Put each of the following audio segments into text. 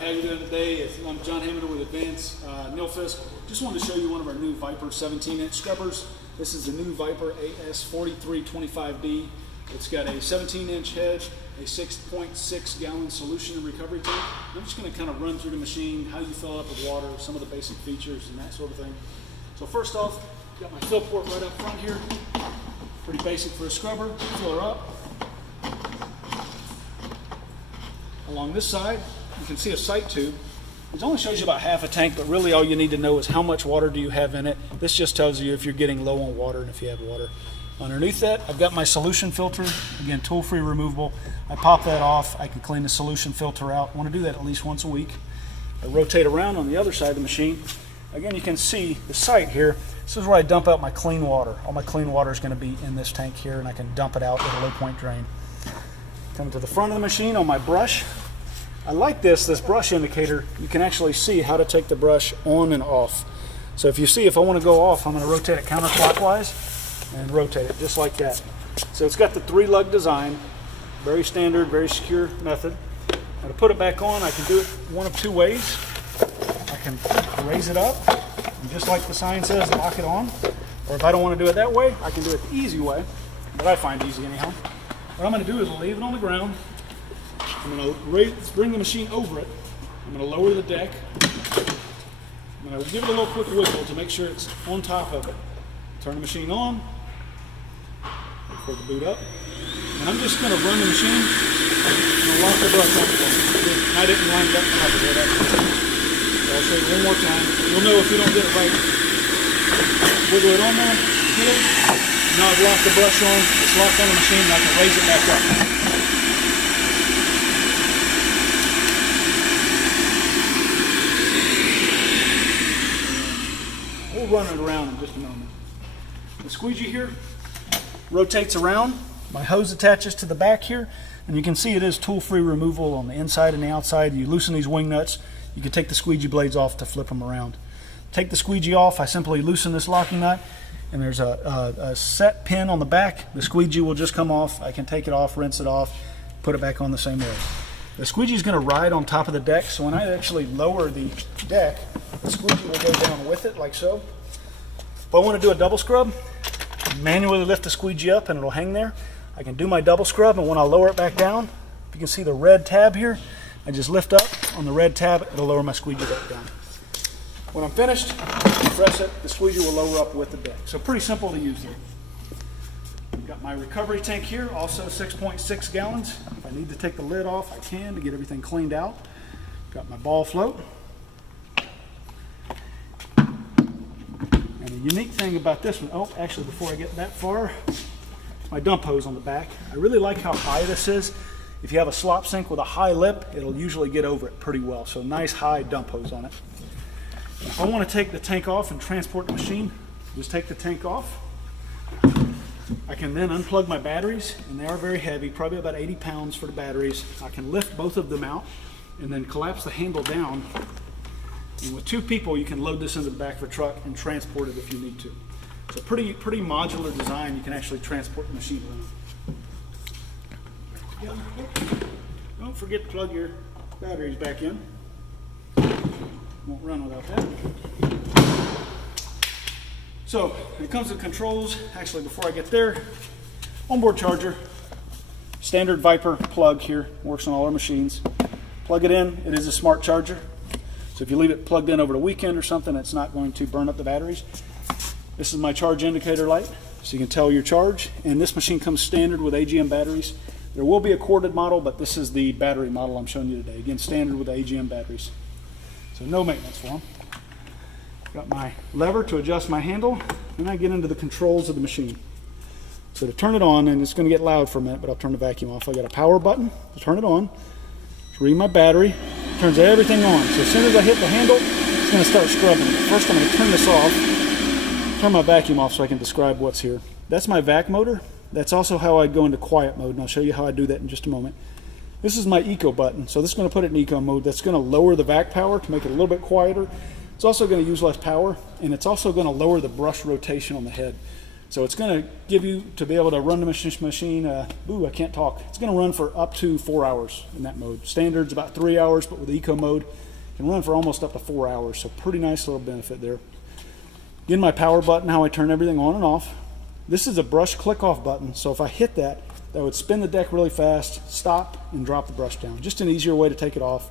How you doing today? I'm John Hammond with Advance Nilfisk. Just wanted to show you one of our new Viper 17-inch scrubbers. This is the new Viper AS4325B. It's got a 17-inch head, a 6.6 gallon solution and recovery tank. I'm just going to kind of run through the machine, how you fill it up with water, some of the basic features and that sort of thing. So first off, got my fill port right up front here. Pretty basic for a scrubber. Fill her up. Along this side, you can see a sight tube. It only shows you about half a tank, but really all you need to know is how much water do you have in it. This just tells you if you're getting low on water and if you have water. Underneath that, I've got my solution filter. Again, tool-free removable. I pop that off. I can clean the solution filter out. I want to do that at least once a week. I rotate around on the other side of the machine. Again, you can see the sight here. This is where I dump out my clean water. All my clean water is going to be in this tank here, and I can dump it out with a low point drain. Come to the front of the machine on my brush. I like this brush indicator. You can actually see how to take the brush on and off. So if you see, if I want to go off, I'm going to rotate it counterclockwise and rotate it just like that. So it's got the 3-lug design, very standard, very secure method. Now to put it back on, I can do it one of two ways. I can raise it up, and just like the sign says, lock it on. Or if I don't want to do it that way, I can do it the easy way, that I find easy anyhow. What I'm going to do is leave it on the ground. I'm going to bring the machine over it. I'm going to lower the deck. I'm going to give it a little quick wiggle to make sure it's on top of it. Turn the machine on. Wait for it to boot up. And I'm just going to run the machine. I'm going to lock the brush on. I didn't line it up top of it. So I'll show you one more time. You'll know if you don't get it right. Wiggle it on there. Get it. Now I've locked the brush on. It's locked on the machine and I can raise it back up. We'll run it around in just a moment. The squeegee here rotates around. My hose attaches to the back here, and you can see it is tool-free removal on the inside and the outside. You loosen these wing nuts. You can take the squeegee blades off to flip them around. Take the squeegee off. I simply loosen this locking nut, and there's a set pin on the back. The squeegee will just come off. I can take it off, rinse it off, put it back on the same way. The squeegee is going to ride on top of the deck, so when I actually lower the deck, the squeegee will go down with it, like so. If I want to do a double scrub, manually lift the squeegee up and it'll hang there. I can do my double scrub, and when I lower it back down, if you can see the red tab here, I just lift up on the red tab, it'll lower my squeegee back down. When I'm finished, press it, the squeegee will lower up with the deck. So pretty simple to use here. Got my recovery tank here, also 6.6 gallons. If I need to take the lid off, I can to get everything cleaned out. Got my ball float. And the unique thing about this one, oh, actually before I get that far, my dump hose on the back. I really like how high this is. If you have a slop sink with a high lip, it'll usually get over it pretty well. So nice high dump hose on it. And if I want to take the tank off and transport the machine, just take the tank off. I can then unplug my batteries, and they are very heavy, probably about 80 pounds for the batteries. I can lift both of them out and then collapse the handle down. And with 2 people, you can load this into the back of a truck and transport it if you need to. It's a pretty modular design. You can actually transport the machine around. Don't forget to plug your batteries back in. Won't run without that. So when it comes to controls, actually before I get there, onboard charger, standard Viper plug here, works on all our machines. Plug it in, it is a smart charger. So if you leave it plugged in over the weekend or something, it's not going to burn up the batteries. This is my charge indicator light, so you can tell your charge. And this machine comes standard with AGM batteries. There will be a corded model, but this is the battery model I'm showing you today. Again, standard with AGM batteries. So no maintenance for them. Got my lever to adjust my handle, and I get into the controls of the machine. So to turn it on, and it's going to get loud for a minute, but I'll turn the vacuum off. I got a power button to turn it on. To read my battery, turns everything on. So as soon as I hit the handle, it's going to start scrubbing. First I'm going to turn this off, turn my vacuum off so I can describe what's here. That's my vac motor. That's also how I go into quiet mode, and I'll show you how I do that in just a moment. This is my eco button, so this is going to put it in eco mode. That's going to lower the vac power to make it a little bit quieter. It's also going to use less power, and it's also going to lower the brush rotation on the head. So it's going to give you to be able to run the machine. I can't talk. It's going to run for up to 4 hours in that mode. Standard's about 3 hours, but with eco mode, it can run for almost up to 4 hours. So pretty nice little benefit there. Again, my power button, how I turn everything on and off. This is a brush click off button. So if I hit that, that would spin the deck really fast, stop, and drop the brush down. Just an easier way to take it off.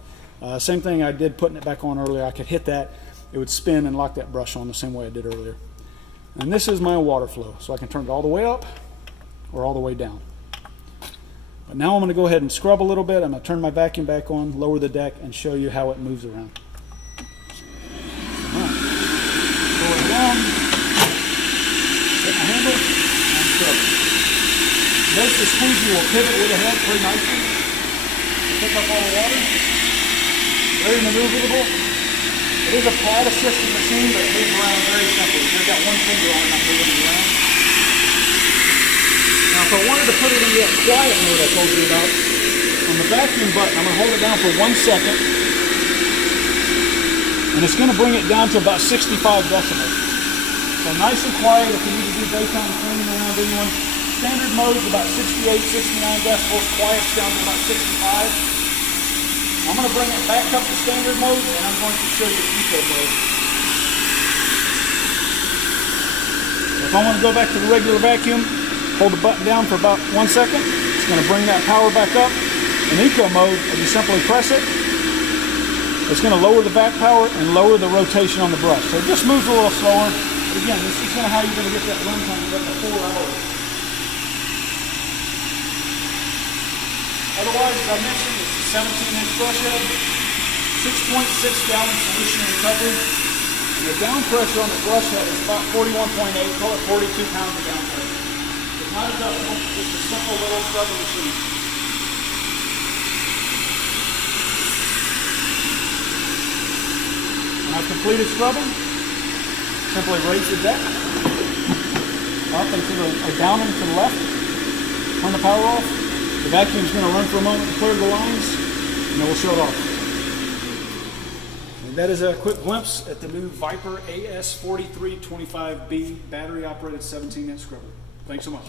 Same thing I did putting it back on earlier. I could hit that, it would spin and lock that brush on the same way I did earlier. And this is my water flow, so I can turn it all the way up or all the way down. But now I'm going to go ahead and scrub a little bit. I'm going to turn my vacuum back on, lower the deck, and show you how it moves around. All right. Lower it down, hit my handle, and scrub. Notice the squeegee will pivot with the head pretty nicely to pick up all the water. Very maneuverable. It is a pad assisted machine, but it moves around very simply. I've got one finger on it, I'm moving it around. Now if I wanted to put it in that quiet mode I told you about, on the vacuum button, I'm going to hold it down for 1 second. And it's going to bring it down to about 65 decibels. So nice and quiet if you need to do daytime cleaning around anyone. Standard mode is about 68, 69 decibels. Quiet's down to about 65. I'm going to bring it back up to standard mode, and I'm going to show you eco mode. If I want to go back to the regular vacuum, hold the button down for about 1 second. It's going to bring that power back up. In eco mode, if you simply press it, it's going to lower the back power and lower the rotation on the brush. So it just moves a little slower. But again, this is kind of how you're going to get that run time up to 4 hours. Otherwise, as I mentioned, it's a 17-inch brush head, 6.6 gallon solution in recovery, and the down pressure on the brush head is about 41.8, call it 42 pounds of down pressure. It's not adjustable, it's just a simple little scrubbing machine. When I've completed scrubbing, simply raise the deck up and to the, or down and to the left, turn the power off. The vacuum is going to run for a moment to clear the lines, and then we'll shut it off. And that is a quick glimpse at the new Viper AS4325B battery-operated 17-inch scrubber. Thanks so much.